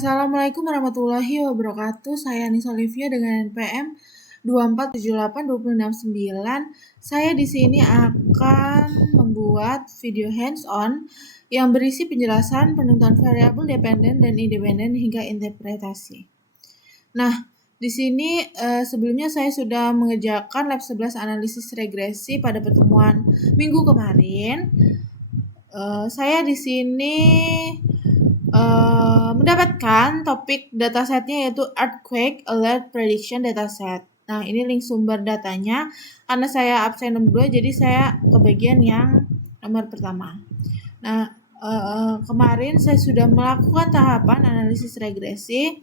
Assalamualaikum warahmatullahi wabarakatuh. Saya Nisa Olivia dengan NPM 24782069. Saya di sini akan membuat video hands-on yang berisi penjelasan penentuan variabel dependen dan independen hingga interpretasi. Nah, di sini sebelumnya saya sudah mengerjakan lab 11 analisis regresi pada pertemuan minggu kemarin. Saya di sini mendapatkan topik datasetnya yaitu Earthquake Alert Prediction Dataset. Nah, ini link sumber datanya. Karena saya absen nomor 2, jadi saya ke bagian yang nomor pertama. Nah, kemarin saya sudah melakukan tahapan analisis regresi,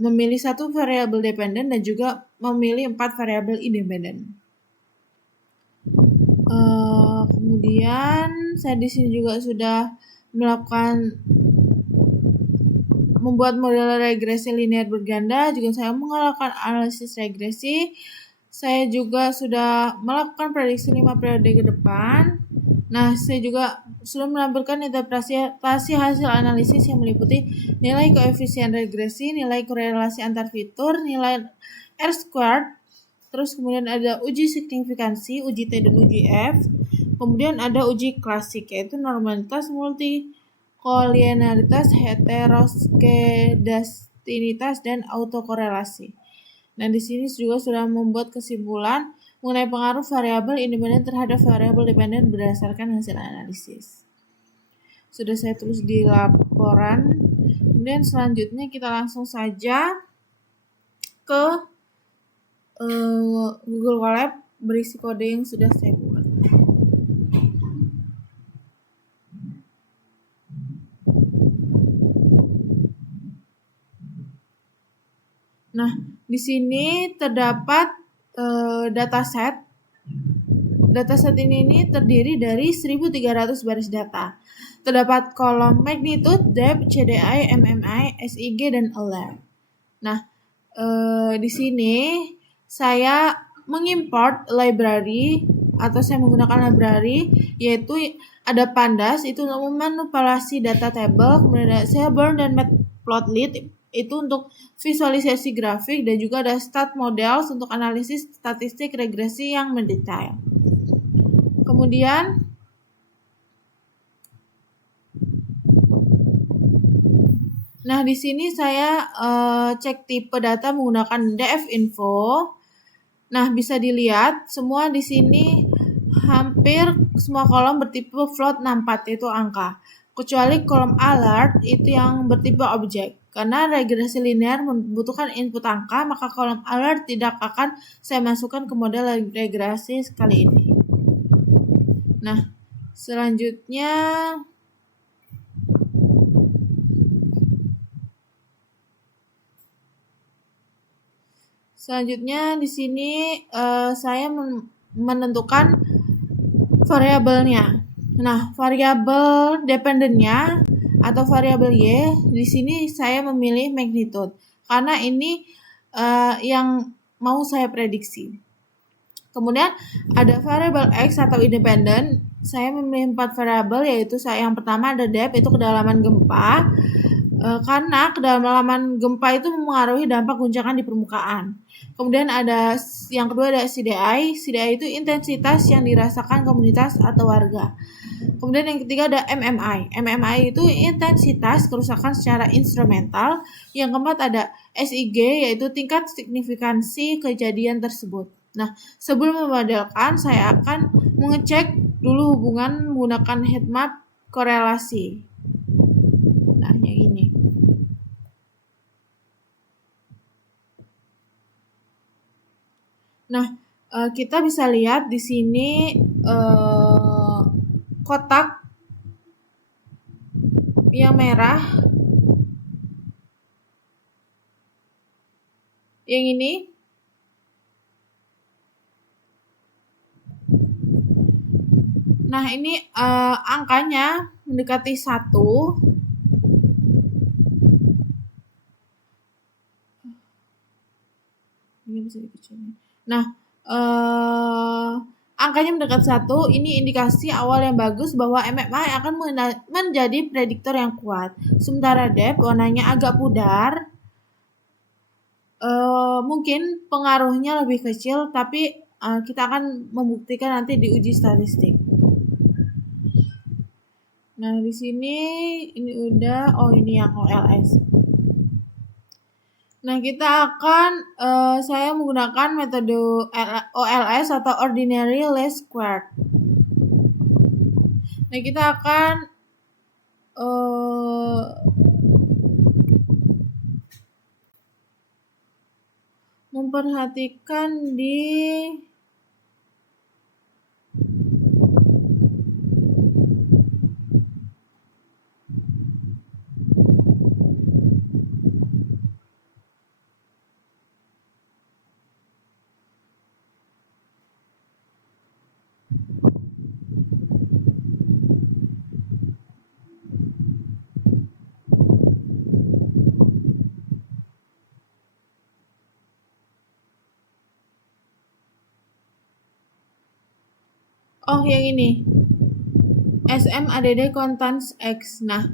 memilih satu variabel dependen dan juga memilih 4 variabel independen. Kemudian saya di sini juga sudah membuat model regresi linear berganda, juga saya melakukan analisis regresi. Saya juga sudah melakukan prediksi 5 periode ke depan. Nah, saya juga sudah menampilkan interpretasi hasil analisis yang meliputi nilai koefisien regresi, nilai korelasi antar fitur, nilai R-squared, terus kemudian ada uji signifikansi, uji T dan uji F. Kemudian ada uji klasik, yaitu normalitas, multikolinearitas, heteroskedastinitas, dan autokorelasi. Nah, di sini juga sudah membuat kesimpulan mengenai pengaruh variabel independen terhadap variabel dependen berdasarkan hasil analisis. Sudah saya tulis di laporan. Kemudian selanjutnya kita langsung saja ke Google Colab berisi kode yang sudah saya buat. Nah, di sini terdapat dataset. Dataset ini terdiri dari 1.300 baris data. Terdapat kolom magnitude, depth, CDI, MMI, SIG, dan alert. Nah, di sini saya mengimport library atau saya menggunakan library, yaitu ada Pandas itu untuk memanipulasi data table, kemudian ada Seaborn dan Matplotlib itu untuk visualisasi grafik, dan juga ada stat models untuk analisis statistik regresi yang mendetail. Kemudian nah, di sini saya cek tipe data menggunakan dfinfo. Nah, bisa dilihat semua di sini hampir semua kolom bertipe float 64, yaitu angka. Kecuali kolom alert itu yang bertipe objek. Karena regresi linear membutuhkan input angka, maka kolom alert tidak akan saya masukkan ke model regresi kali ini. Nah, selanjutnya di sini saya menentukan variabelnya. Nah, variabel dependennya atau variabel Y di sini saya memilih magnitude karena ini yang mau saya prediksi. Kemudian ada variabel X atau independen. Saya memilih 4 variabel, yaitu yang pertama ada depth, itu kedalaman gempa. Karena kedalaman gempa itu mempengaruhi dampak guncangan di permukaan. Kemudian ada yang kedua ada CDI. CDI itu intensitas yang dirasakan komunitas atau warga. Kemudian yang ketiga ada MMI. MMI itu intensitas kerusakan secara instrumental. Yang keempat ada SIG, yaitu tingkat signifikansi kejadian tersebut. Nah, sebelum memodelkan, saya akan mengecek dulu hubungan menggunakan heatmap korelasi. Nah, yang ini. Nah, kita bisa lihat di sini kotak yang merah, yang ini. Nah, ini angkanya mendekati 1. Ini bisa dikecilin. Nah, angkanya mendekat 1, ini indikasi awal yang bagus bahwa MMI akan menjadi prediktor yang kuat. Sementara depth warnanya agak pudar, mungkin pengaruhnya lebih kecil, tapi kita akan membuktikan nanti di uji statistik. Nah, di sini ini udah, ini yang OLS. Nah, kita akan, saya menggunakan metode OLS atau Ordinary Least Squared. Nah, kita akan memperhatikan di yang ini. SMADD Constants X. Nah,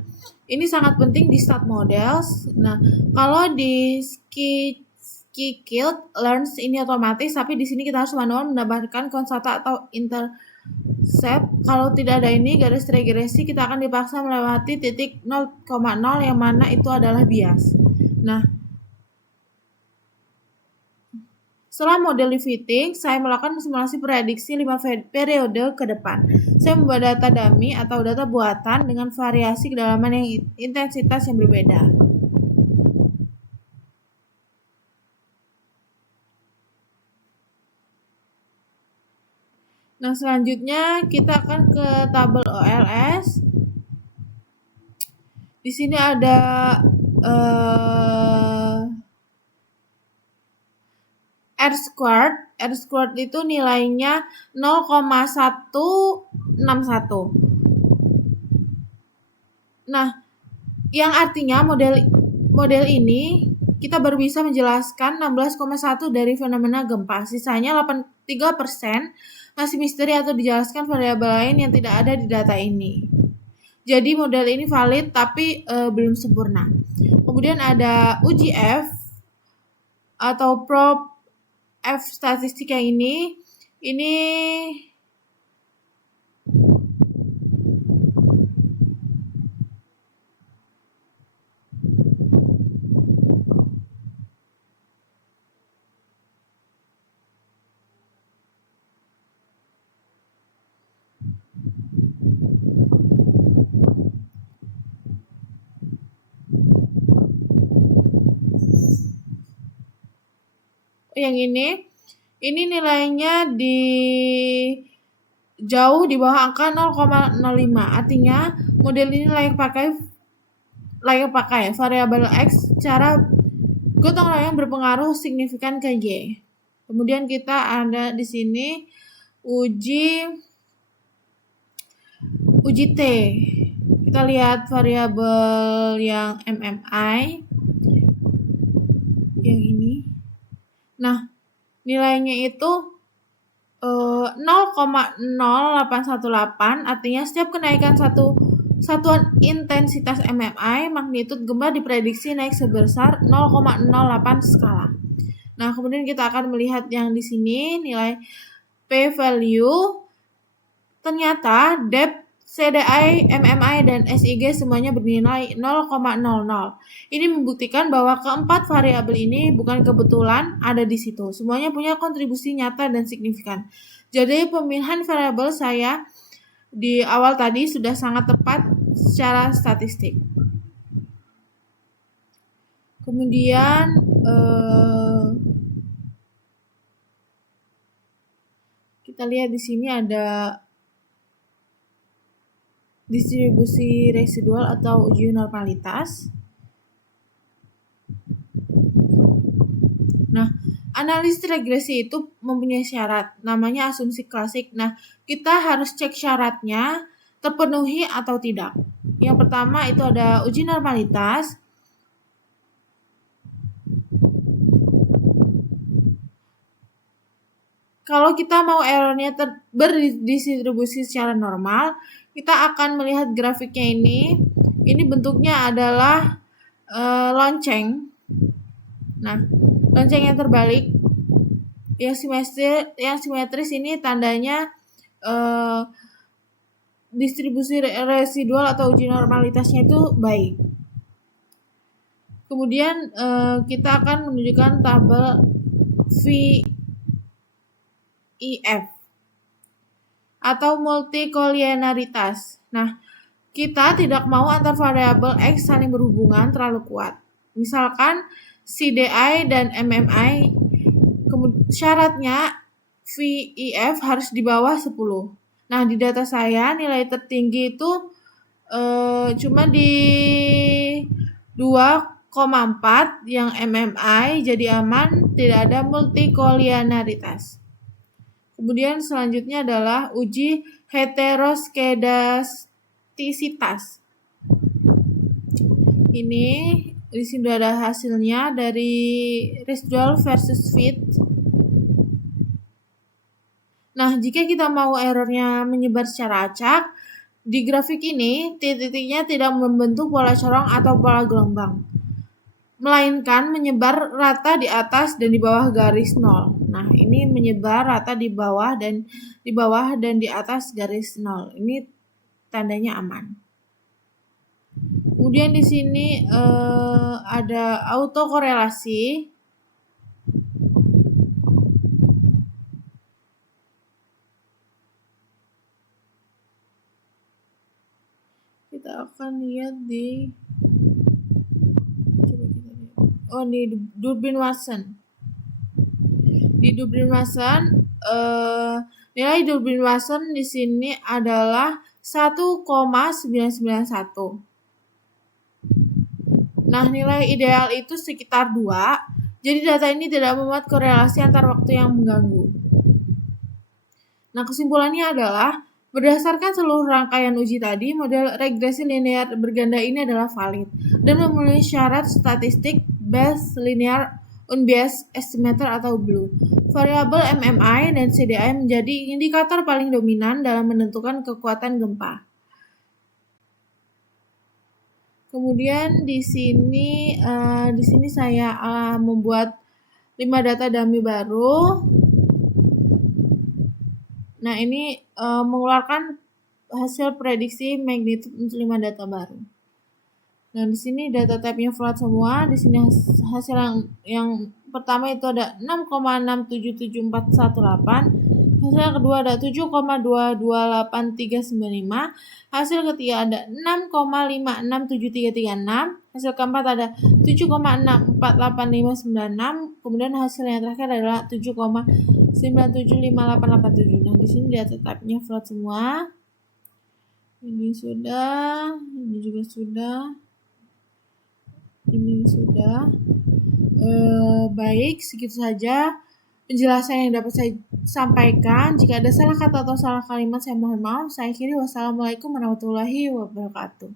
ini sangat penting di stat models. Nah, kalau di Scikit learns ini otomatis, tapi di sini kita harus manual menambahkan konstanta atau intercept. Kalau tidak ada ini garis regresi, kita akan dipaksa melewati titik 0,0 yang mana itu adalah bias. Nah, setelah model di fitting, saya melakukan simulasi prediksi 5 periode ke depan. Saya membuat data dummy atau data buatan dengan variasi kedalaman yang intensitas yang berbeda. Nah, selanjutnya kita akan ke tabel OLS. Di sini ada R squared itu nilainya 0,161. Nah, yang artinya model ini kita baru bisa menjelaskan 16,1 dari fenomena gempa. Sisanya 83% masih misteri atau dijelaskan variabel lain yang tidak ada di data ini. Jadi model ini valid tapi belum sempurna. Kemudian ada uji F atau probe F statistik yang ini yang ini nilainya jauh di bawah angka 0,05. Artinya model ini layak pakai variabel X secara gotong royong berpengaruh signifikan ke Y. Kemudian kita ada di sini uji T. Kita lihat variabel yang MMI yang ini. Nah, nilainya itu 0,0818, artinya setiap kenaikan satuan intensitas MMI, magnitud gempa diprediksi naik sebesar 0,08 skala. Nah, kemudian kita akan melihat yang di sini nilai p-value. Ternyata depth, CDI, MMI, dan SIG semuanya bernilai 0,00. Ini membuktikan bahwa keempat variabel ini bukan kebetulan ada di situ. Semuanya punya kontribusi nyata dan signifikan. Jadi pemilihan variabel saya di awal tadi sudah sangat tepat secara statistik. Kemudian kita lihat di sini ada distribusi residual atau uji normalitas. Nah, analisis regresi itu mempunyai syarat, namanya asumsi klasik. Nah, kita harus cek syaratnya terpenuhi atau tidak. Yang pertama itu ada uji normalitas. kalau kita mau errornya berdistribusi secara normal, kita akan melihat grafiknya ini. Ini bentuknya adalah lonceng. Nah, lonceng yang terbalik, yang simetris ini tandanya distribusi residual atau uji normalitasnya itu baik. Kemudian kita akan menunjukkan tabel VIF atau multikolinearitas. Nah, kita tidak mau antar variabel X saling berhubungan terlalu kuat. Misalkan CDI dan MMI, syaratnya VIF harus di bawah 10. Nah, di data saya nilai tertinggi itu cuma di 2,4 yang MMI, jadi aman, tidak ada multikolinearitas. Kemudian selanjutnya adalah uji heteroskedastisitas. Ini di sini ada hasilnya dari residual versus fit. Nah, jika kita mau errornya menyebar secara acak, di grafik ini titik-titiknya tidak membentuk pola corong atau pola gelombang, melainkan menyebar rata di atas dan di bawah garis 0. Nah, ini menyebar rata di bawah dan di atas garis 0. Ini tandanya aman. Kemudian di sini ada autokorelasi. Kita akan lihat di Durbin-Watson. Di Durbin-Watson, nilai Durbin-Watson di sini adalah 1,991. Nah, nilai ideal itu sekitar 2. Jadi data ini tidak memuat korelasi antar waktu yang mengganggu. Nah, kesimpulannya adalah berdasarkan seluruh rangkaian uji tadi, model regresi linear berganda ini adalah valid dan memenuhi syarat statistik Bayes linear unbiased estimator atau BLEU. Variabel MMI dan CDI menjadi indikator paling dominan dalam menentukan kekuatan gempa. Kemudian di sini saya membuat 5 data dummy baru. Nah, ini mengeluarkan hasil prediksi magnitude untuk 5 data baru. Nah, di sini data type-nya flat semua. Di sini hasil yang pertama itu ada 6,677418. Hasil kedua ada 7,228395. Hasil ketiga ada 6,567336. Hasil keempat ada 7,648596. Kemudian hasil yang terakhir adalah 7,975887. Nah, di sini data type-nya flat semua. Ini sudah, ini juga sudah. Ini sudah. Baik, segitu saja penjelasan yang dapat saya sampaikan. Jika ada salah kata atau salah kalimat, saya mohon maaf. Saya akhiri. Wassalamualaikum warahmatullahi wabarakatuh.